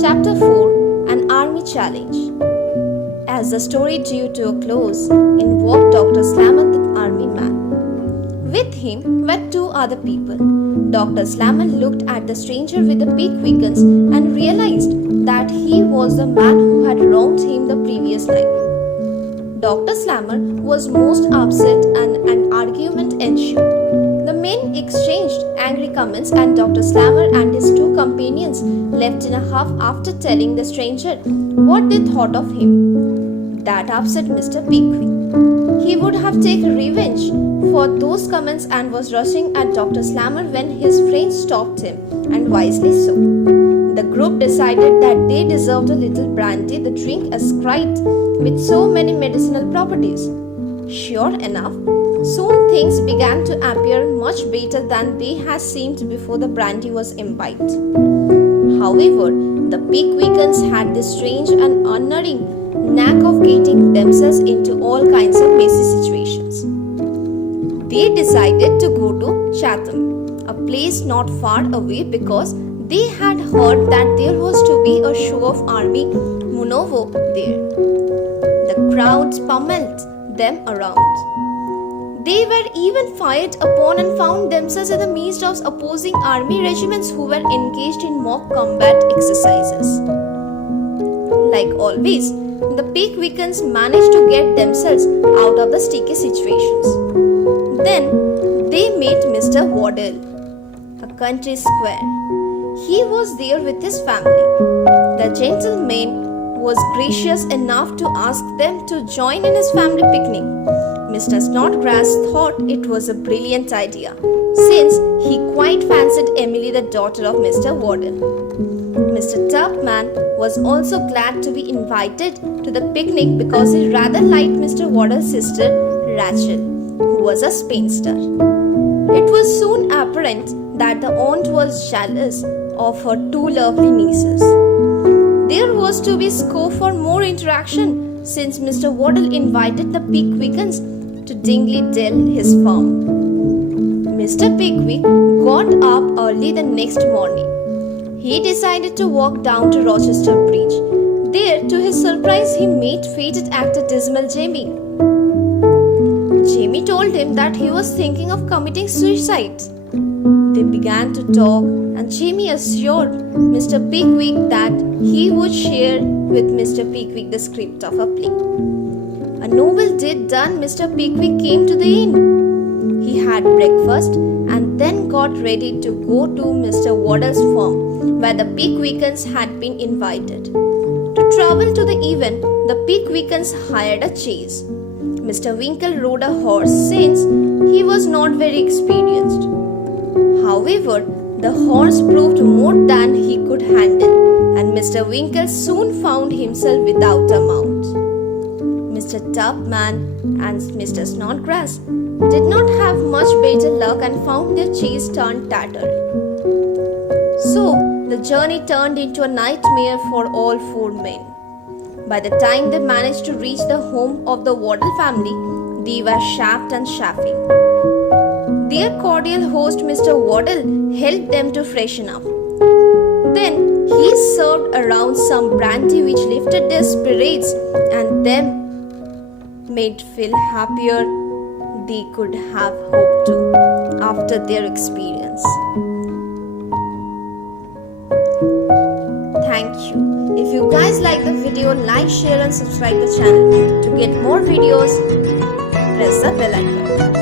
Chapter 4, An Army Challenge. As the story drew to a close, in walked Dr. Slammer the army man. With him were two other people. Dr. Slammer looked at the stranger with the Pickwickens and realized that he was the man who had wronged him the previous night. Dr. Slammer was most upset and an argument ensued. The men exchanged angry comments and Dr. Slammer and his two companions left in a huff after telling the stranger what they thought of him. That upset Mr. Pickwick. He would have taken revenge for those comments and was rushing at Dr. Slammer when his friend stopped him, and wisely so. The group decided that they deserved a little brandy, the drink ascribed with so many medicinal properties. Sure enough, soon things began to appear much better than they had seemed before the brandy was imbibed. However, the Pickwickens had this strange and unerring knack of getting themselves into all kinds of messy situations. They decided to go to Chatham, a place not far away, because they had heard that there was to be a show of army maneuver there. The crowds pummeled them around. They were even fired upon and found themselves in the midst of opposing army regiments who were engaged in mock combat exercises. Like always, the Pickwickens managed to get themselves out of the sticky situations. Then they met Mr. Waddell, a country squire. He was there with his family. The gentleman was gracious enough to ask them to join in his family picnic. Mr. Snodgrass thought it was a brilliant idea, since he quite fancied Emily, the daughter of Mr. Waddell. Mr. Tubman was also glad to be invited to the picnic because he rather liked Mr. Waddell's sister, Rachel, who was a spinster. It was soon apparent that the aunt was jealous of her two lovely nieces. There was to be scope for more interaction since Mr. Waddell invited the Pickwickens to Dingley Dell, his farm. Mr. Pickwick got up early the next morning. He decided to walk down to Rochester Bridge. There, to his surprise, he met faded actor Dismal Jamie. Jamie told him that he was thinking of committing suicide. They began to talk, and Jamie assured Mr. Pickwick that he would share with Mr. Pickwick the script of a play. A noble deed done, Mr. Pickwick came to the inn. He had breakfast and then got ready to go to Mr. Waddell's farm, where the Pickwickens had been invited. To travel to the event, the Pickwickens hired a chaise. Mr. Winkle rode a horse since he was not very experienced. However, the horse proved more than he could handle, and Mr. Winkle soon found himself without a mount. Mr. Tubman and Mr. Snodgrass did not have much better luck and found their chaise turned tattered. So, the journey turned into a nightmare for all four men. By the time they managed to reach the home of the Waddell family, they were chaffed and chaffing. Their cordial host, Mr. Waddell, helped them to freshen up. Then he served around some brandy which lifted their spirits and them made feel happier they could have hoped to after their experience. Thank you. If you guys like the video, like, share and subscribe the channel. To get more videos, press the bell icon.